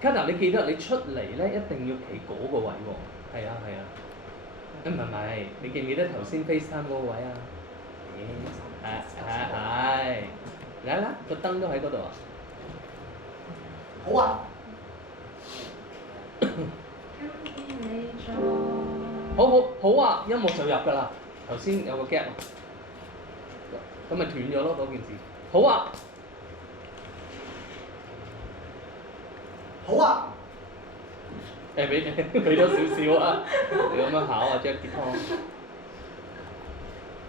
Kada， 你記得你出嚟咧一定要企嗰個位喎。係啊係啊。唔係，你記唔記得頭先 FaceTime 嗰個位啊？係。嚟啦，個燈都喺嗰度啊。好啊。好啊，音樂就入㗎啦。頭先有個 gap 啊，咁咪斷咗咯嗰件事。好啊。好啊。俾多少少啊！你咁樣考啊 Jackie Kong。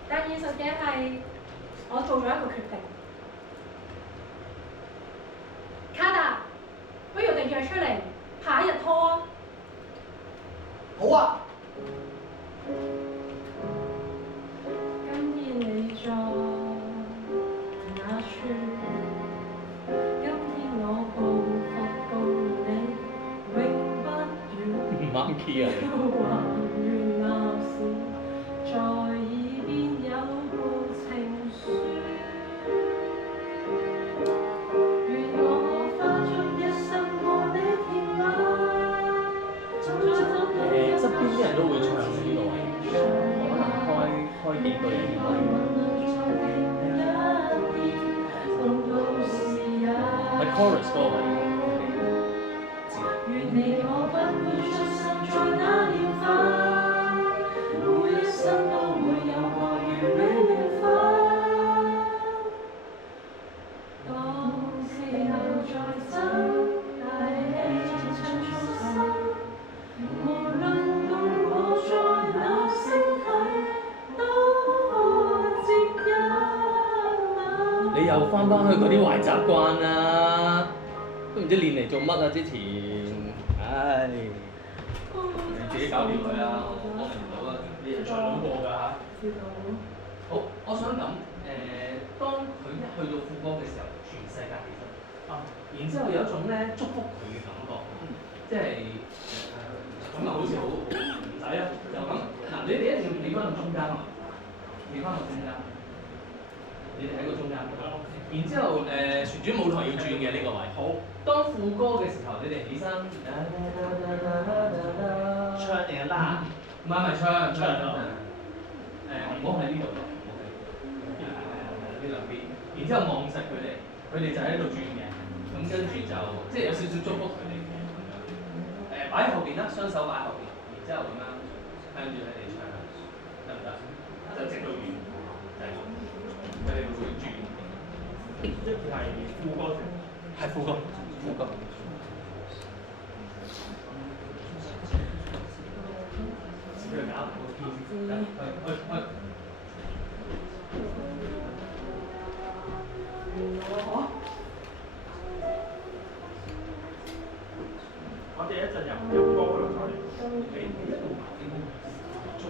但現實嘅係，我做咗一個決定。Kada， 不如我哋約出嚟拍一日拖啊！好啊。今天你在哪處？今天我步伐共你永不遠。唔啱 key 啊你。還願鬧市在耳邊有個情書，願我花盡一生和你甜蜜。側邊啲人都會唱嘅呢個位，可能開幾句嘅呢個位。喺 chorus 嗰個位。願你我不會出生在那年份，每一生都會有個完美名分。當時候再走，大氣趁重生，無論共我在那星體，都可接引。你又翻返去嗰啲壞習慣啦，都唔知練嚟做乜啊之前，唉，你自己搞掂佢啊，我幫唔到啊，你人唱兩個㗎嚇。知道。好，我想咁當佢一去到副歌嘅時候，全世界起身啊，然之後有一種咧祝福佢嘅感覺，即係咁啊，好似好唔使啊，就咁嗱，你哋一定要企翻到中間啊，企翻到中間。你哋喺個中間，然之後旋轉舞台要轉嘅呢個位。好，當副歌嘅時候，你哋起身。唱定係拉？唔係唱。唔好喺呢度，唔好喺呢兩邊。然之後望實佢哋就喺度轉嘅。咁跟住就即係有少少祝福佢哋嘅咁樣。擺喺後邊啦，雙手擺喺後邊，然之後咁樣向住佢哋唱，得唔得？就直到完，就係咁。佢哋會轉，即係副歌團，係副歌。自己去搞個 key，去。我哋一陣入歌嗰度再嚟。你一路搞啲捉。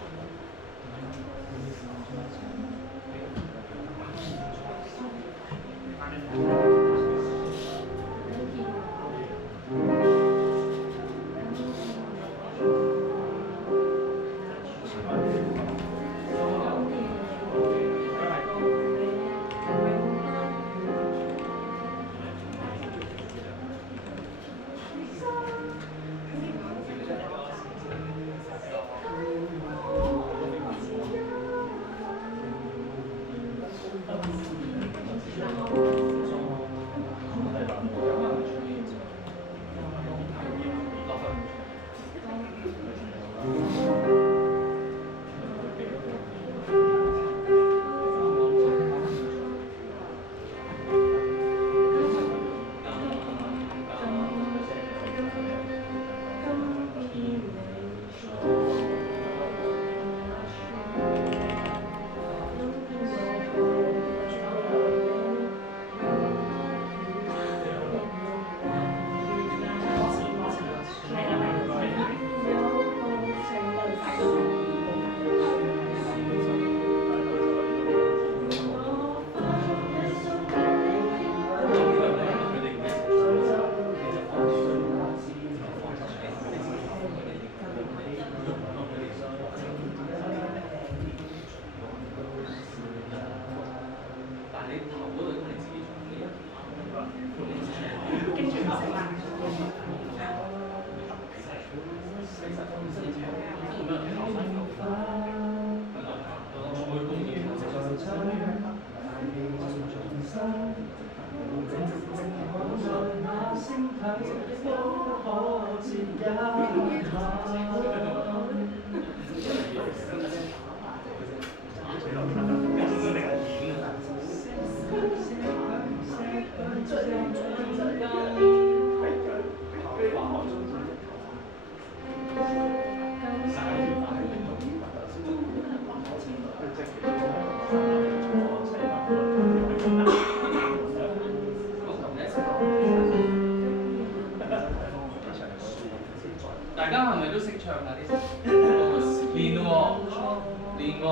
喎。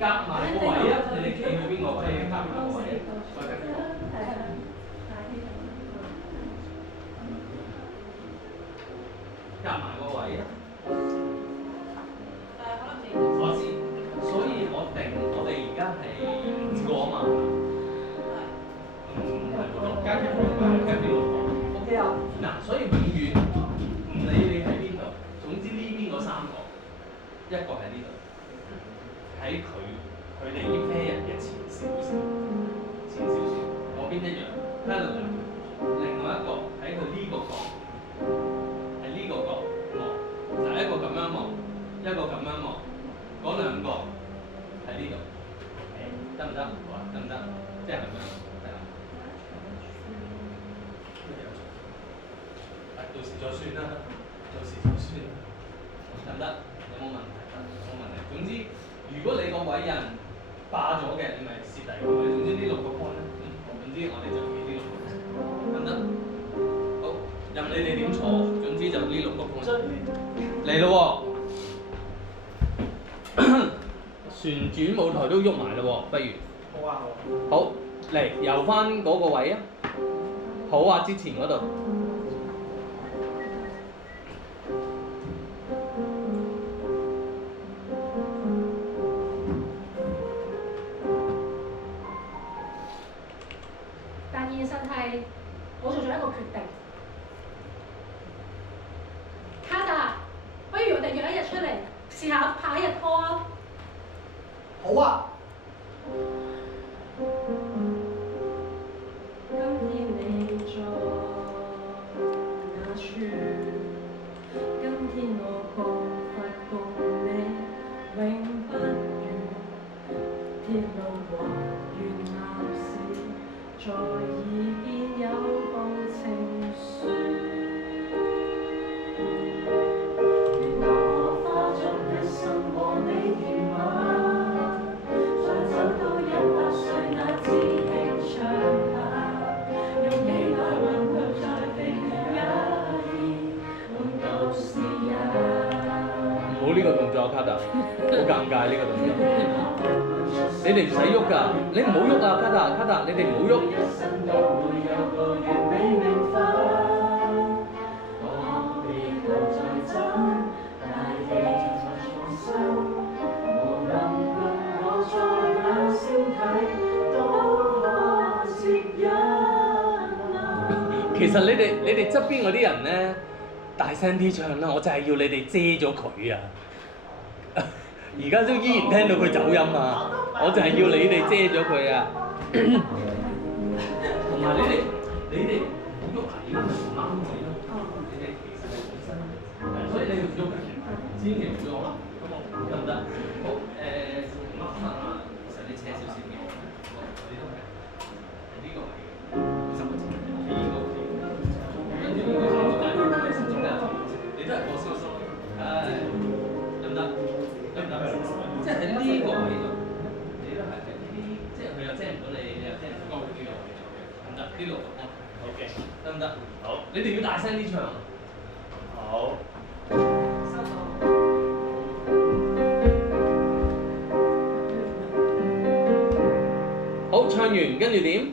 夾埋個位啊！你哋企去邊個位？夾埋個位。夾埋個位啊！我知，所以我哋而家係5個啊嘛。加邊個？OK 啊。嗱，所以永遠唔理你喺邊度，總之呢邊嗰3個，一個喺呢度，喺佢哋呢 pair 人嘅前少少，嗰邊一樣 parallel。另外一個喺佢呢個角，喺呢個角望，嗱一個咁樣望，一個咁樣望，嗰2個喺呢度，得唔得？好啊，得唔得？即係咁樣，得啦。到時再算啦，到時再算，得唔得？有冇問題？冇問題。總之，如果你個位有人霸咗嘅，你咪蝕底佢。總之呢6個 point 咧，總之我哋就企呢6個，得唔得？好，任你哋點坐，總之就呢6個 point。嚟咯喎！旋轉舞台都喐埋啦喎，不如。好啊，好，嚟游翻嗰個位啊！好啊，之前嗰度。但現實係，我做咗一個決定。卡達，不如我哋約一日出嚟，試下拍一日拖啊！好啊。今天你在哪處？今天我步伐共你永不渝，鐵路和懸崖時，在耳邊有部情書。願我可化作日神和你甜蜜，再走到18歲那知己長下，用幾百吻腳再飛一年，換到時日。唔好呢個動作，卡達，好尷尬呢個動作。你哋唔使喐㗎，你唔好喐啊，卡達，你哋唔好喐。其實你哋側邊嗰啲人咧，大聲啲唱啦，我就係要你哋遮咗佢啊！而家都依然聽到佢走音啊！我就係要你哋遮咗佢啊！同埋你哋唔好喐啊！而家係唔啱位咯。你哋其實係本身，所以你唔喐嘅，千祈唔好喐啦。咁我得唔得？好啱啊！其實你扯少少嘅，你都係呢個位嘅，20個字，呢個位，跟住呢個位，你都係過少少，得唔得？得唔得？即係喺呢個位度，你都係喺呢，即係佢又遮唔到你，你又遮唔到呢個位，得唔得？呢6個 point，好嘅，得唔得？好，你哋要大聲啲唱。好。收到。好，唱完跟住點？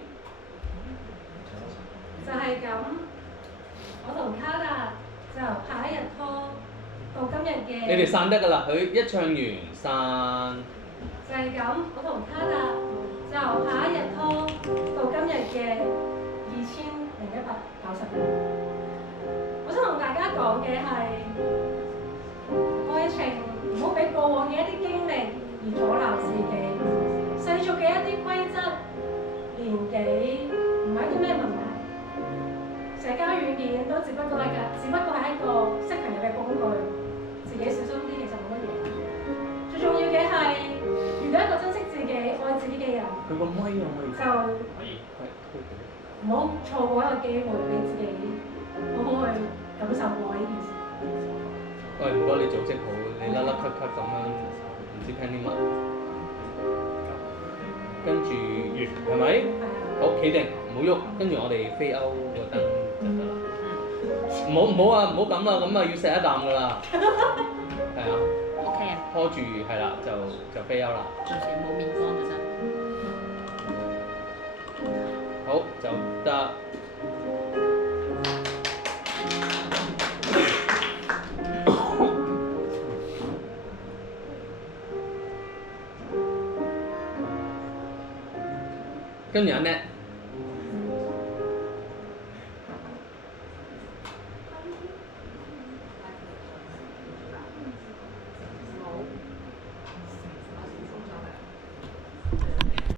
就係咁，我同卡達就拍一日拖，到今日嘅。你哋散得㗎啦，佢一唱完散。就係咁，我同卡達就拍一日拖，到今日嘅2190日。我想同大家講嘅係，愛情唔好俾過往嘅一啲經歷而阻撓自己，世俗嘅一啲規則、年紀唔係一啲咩問題。社交軟件都只不過係一個識朋友嘅工具，自己小心啲其實冇乜嘢。最重要嘅係遇到一個珍惜自己、愛自己嘅人，佢個咪可唔可以？就唔好錯過一個機會俾自己好好去感受過呢件事。喂，唔該你組織好，你甩甩咳咳咁樣，唔知聽啲乜，跟住完係咪？好，企定，唔好喐，跟住我哋飛歐個燈就得啦。唔好啊，唔好咁啦，咁啊要食一啖噶啦。係啊， OK 啊，拖住係啦，就飛休啦。到時冇面乾就得。好就得。跟住阿 Net。